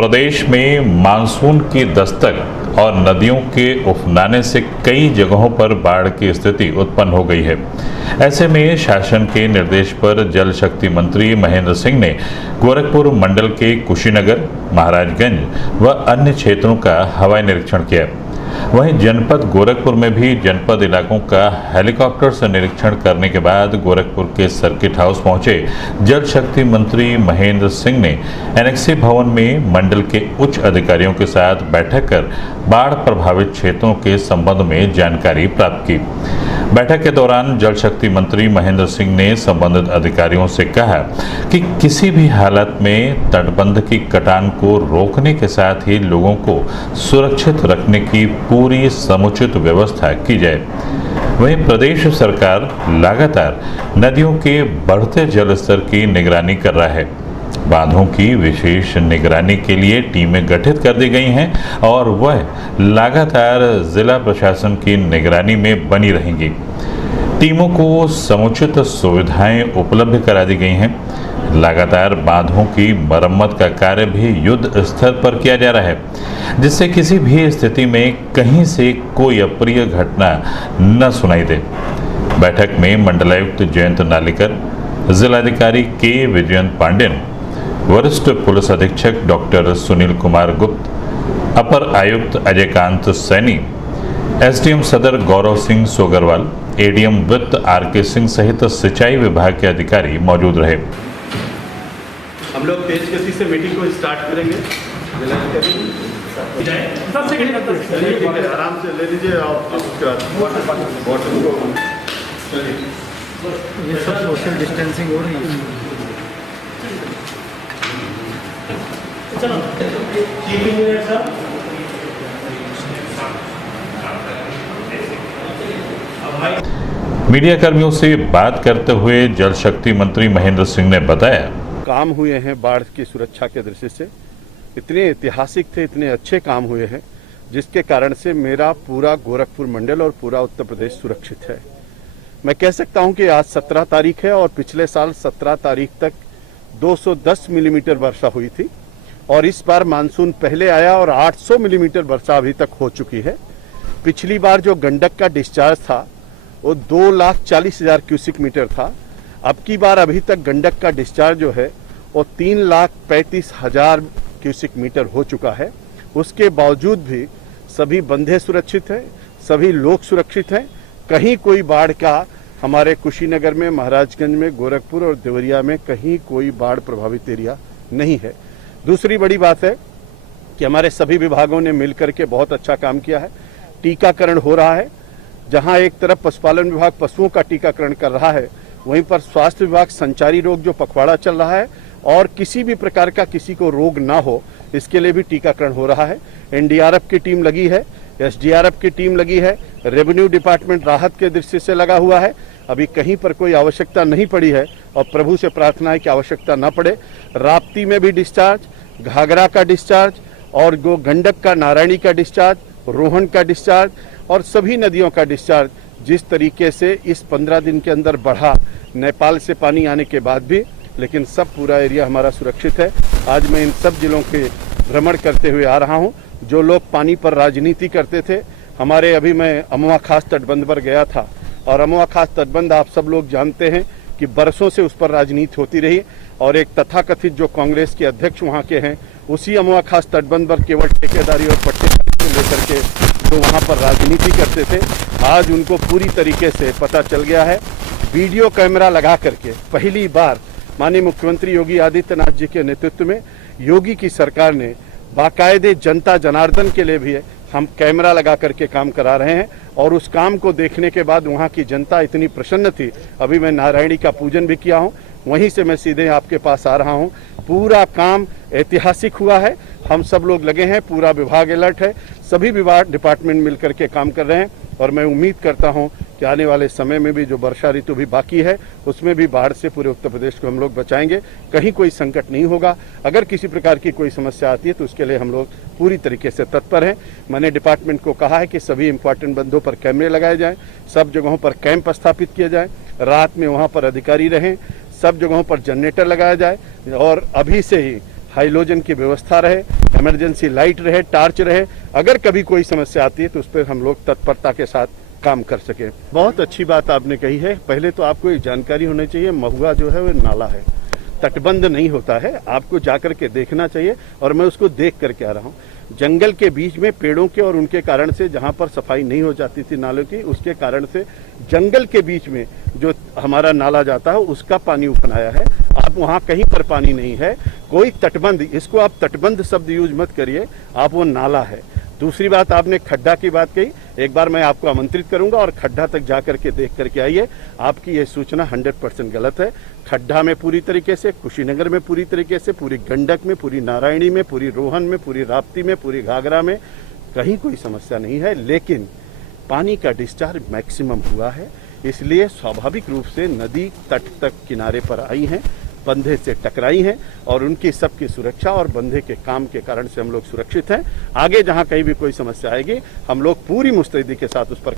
प्रदेश में मानसून की दस्तक और नदियों के उफनाने से कई जगहों पर बाढ़ की स्थिति उत्पन्न हो गई है। ऐसे में शासन के निर्देश पर जल शक्ति मंत्री महेंद्र सिंह ने गोरखपुर मंडल के कुशीनगर, महाराजगंज व अन्य क्षेत्रों का हवाई निरीक्षण किया। वहीं जनपद गोरखपुर में भी जनपद इलाकों का हेलीकॉप्टर से निरीक्षण करने के बाद गोरखपुर के सर्किट हाउस पहुंचे जल शक्ति मंत्री महेंद्र सिंह ने एनेक्सी भवन में मंडल के उच्च अधिकारियों के साथ बैठक कर बाढ़ प्रभावित क्षेत्रों के संबंध में जानकारी प्राप्त की। बैठक के दौरान जल शक्ति मंत्री महेंद्र सिंह ने संबंधित अधिकारियों से कहा कि किसी भी हालत में तटबंध की कटान को रोकने के साथ ही लोगों को सुरक्षित रखने की पूरी समुचित व्यवस्था की जाए। वहीं प्रदेश सरकार लगातार नदियों के बढ़ते जल स्तर की निगरानी कर रहा है। बांधों की विशेष निगरानी के लिए टीमें गठित कर दी गई हैं और वह लगातार जिला प्रशासन की निगरानी में बनी रहेंगी। टीमों को समुचित सुविधाएं उपलब्ध करा दी गई हैं। लगातार बांधों की मरम्मत का कार्य भी युद्ध स्तर पर किया जा रहा है, जिससे किसी भी स्थिति में कहीं से कोई अप्रिय घटना न सुनाई दे। बैठक में मंडलायुक्त जयंत नालिकर, जिलाधिकारी के विजयंत पांडेन, वरिष्ठ पुलिस अधीक्षक डॉक्टर सुनील कुमार गुप्त, अपर आयुक्त अजयकांत सैनी, एसडीएम सदर गौरव सिंह सोगरवाल, एडीएम वित्त आरके सिंह सहित सिंचाई विभाग के अधिकारी मौजूद रहे। हम लोग तेज गति से मीटिंग को स्टार्ट करेंगे। आराम से ले लीजिए और बॉटल को ये सब सोशल डिस्टेंसिंग हो रही है। मीडिया कर्मियों से बात करते हुए जल शक्ति मंत्री महेंद्र सिंह ने बताया, काम हुए हैं बाढ़ की सुरक्षा के दृष्टि से, इतने ऐतिहासिक थे, इतने अच्छे काम हुए हैं, जिसके कारण से मेरा पूरा गोरखपुर मंडल और पूरा उत्तर प्रदेश सुरक्षित है। मैं कह सकता हूं कि आज 17 तारीख है और पिछले साल 17 तारीख तक 210 मिलीमीटर वर्षा हुई थी और इस बार मानसून पहले आया और 800 मिलीमीटर वर्षा अभी तक हो चुकी है। पिछली बार जो गंडक का डिस्चार्ज था वो 2,40,000 क्यूसिक मीटर था। अब की बार अभी तक गंडक का डिस्चार्ज जो है वो 3,35,000 क्यूसिक मीटर हो चुका है। उसके बावजूद भी सभी बंधे सुरक्षित हैं, सभी लोग सुरक्षित हैं। कहीं कोई बाढ़ का हमारे कुशीनगर में, महाराजगंज में, गोरखपुर और देवरिया में कहीं कोई बाढ़ प्रभावित एरिया नहीं है। दूसरी बड़ी बात है कि हमारे सभी विभागों ने मिलकर के बहुत अच्छा काम किया है। टीकाकरण हो रहा है। जहां एक तरफ पशुपालन विभाग पशुओं का टीकाकरण कर रहा है, वहीं पर स्वास्थ्य विभाग संचारी रोग जो पखवाड़ा चल रहा है और किसी भी प्रकार का किसी को रोग ना हो, इसके लिए भी टीकाकरण हो रहा है। एनडीआरएफ की टीम लगी है, एसडीआरएफ की टीम लगी है, रेवेन्यू डिपार्टमेंट राहत के दृष्टि से लगा हुआ है। अभी कहीं पर कोई आवश्यकता नहीं पड़ी है और प्रभु से प्रार्थना है कि आवश्यकता न पड़े। राप्ती में भी डिस्चार्ज, घाघरा का डिस्चार्ज और गो गंडक का, नारायणी का डिस्चार्ज, रोहन का डिस्चार्ज और सभी नदियों का डिस्चार्ज जिस तरीके से इस 15 दिन के अंदर बढ़ा, नेपाल से पानी आने के बाद भी, लेकिन सब पूरा एरिया हमारा सुरक्षित है। आज मैं इन सब जिलों के भ्रमण करते हुए आ रहा हूं। जो लोग पानी पर राजनीति करते थे, हमारे अभी मैं अमवा खास तटबंध पर गया था और अमवा खास तटबंध आप सब लोग जानते हैं कि बरसों से उस पर राजनीति होती रही और एक तथाकथित जो कांग्रेस के अध्यक्ष वहाँ के हैं, उसी अमवा खास तटबंध पर केवल ठेकेदारी और पट्टेदारी को लेकर के जो वहाँ पर राजनीति करते थे, आज उनको पूरी तरीके से पता चल गया है। वीडियो कैमरा लगा करके पहली बार माननीय मुख्यमंत्री योगी आदित्यनाथ जी के नेतृत्व में योगी की सरकार ने बाकायदे जनता जनार्दन के लिए भी हम कैमरा लगा करके काम करा रहे हैं और उस काम को देखने के बाद वहाँ की जनता इतनी प्रसन्न थी। अभी मैं नारायणी का पूजन भी किया हूँ, वहीं से मैं सीधे आपके पास आ रहा हूँ। पूरा काम ऐतिहासिक हुआ है। हम सब लोग लगे हैं, पूरा विभाग अलर्ट है, सभी विभाग डिपार्टमेंट मिलकर के काम कर रहे हैं और मैं उम्मीद करता हूं कि आने वाले समय में भी जो वर्षा ऋतु भी बाकी है उसमें भी बाढ़ से पूरे उत्तर प्रदेश को हम लोग बचाएंगे। कहीं कोई संकट नहीं होगा। अगर किसी प्रकार की कोई समस्या आती है तो उसके लिए हम लोग पूरी तरीके से तत्पर हैं। मैंने डिपार्टमेंट को कहा है कि सभी इंपॉर्टेंट बंदों पर कैमरे लगाए जाएं, सब जगहों पर कैंप स्थापित किए जाएं, रात में वहाँ पर अधिकारी रहें, सब जगहों पर जनरेटर लगाया जाए और अभी से ही हाइलोजन की व्यवस्था रहे, इमरजेंसी लाइट रहे, टार्च रहे। अगर कभी कोई समस्या आती है तो उस पर हम लोग तत्परता के साथ काम कर सके। बहुत अच्छी बात आपने कही है। पहले तो आपको एक जानकारी होनी चाहिए, महुआ जो है वो नाला है, तटबंध नहीं होता है। आपको जाकर के देखना चाहिए और मैं उसको देख करके आ रहा हूँ। जंगल के बीच में पेड़ों के और उनके कारण से जहां पर सफाई नहीं हो जाती थी नालों की, उसके कारण से जंगल के बीच में जो हमारा नाला जाता है उसका पानी उफन आया है। अब वहां कहीं पर पानी नहीं है, कोई तटबंध, इसको आप तटबंध शब्द यूज मत करिए, आप वो नाला है। दूसरी बात, आपने खड्डा की बात कही, एक बार मैं आपको आमंत्रित करूंगा और खड्डा तक जाकर के देख करके आइए। आपकी ये सूचना 100% गलत है। खड्डा में पूरी तरीके से, कुशीनगर में पूरी तरीके से, पूरी गंडक में, पूरी नारायणी में, पूरी रोहन में, पूरी राप्ती में, पूरी घाघरा में कहीं कोई समस्या नहीं है। लेकिन पानी का डिस्चार्ज मैक्सिमम हुआ है, इसलिए स्वाभाविक रूप से नदी तट तक किनारे पर आई हैं, बंधे से टकराई हैं और उनकी सबकी सुरक्षा और बंधे के काम के कारण से हम लोग सुरक्षित हैं। आगे जहां कहीं भी कोई समस्या आएगी हम लोग पूरी मुस्तैदी के साथ उस पर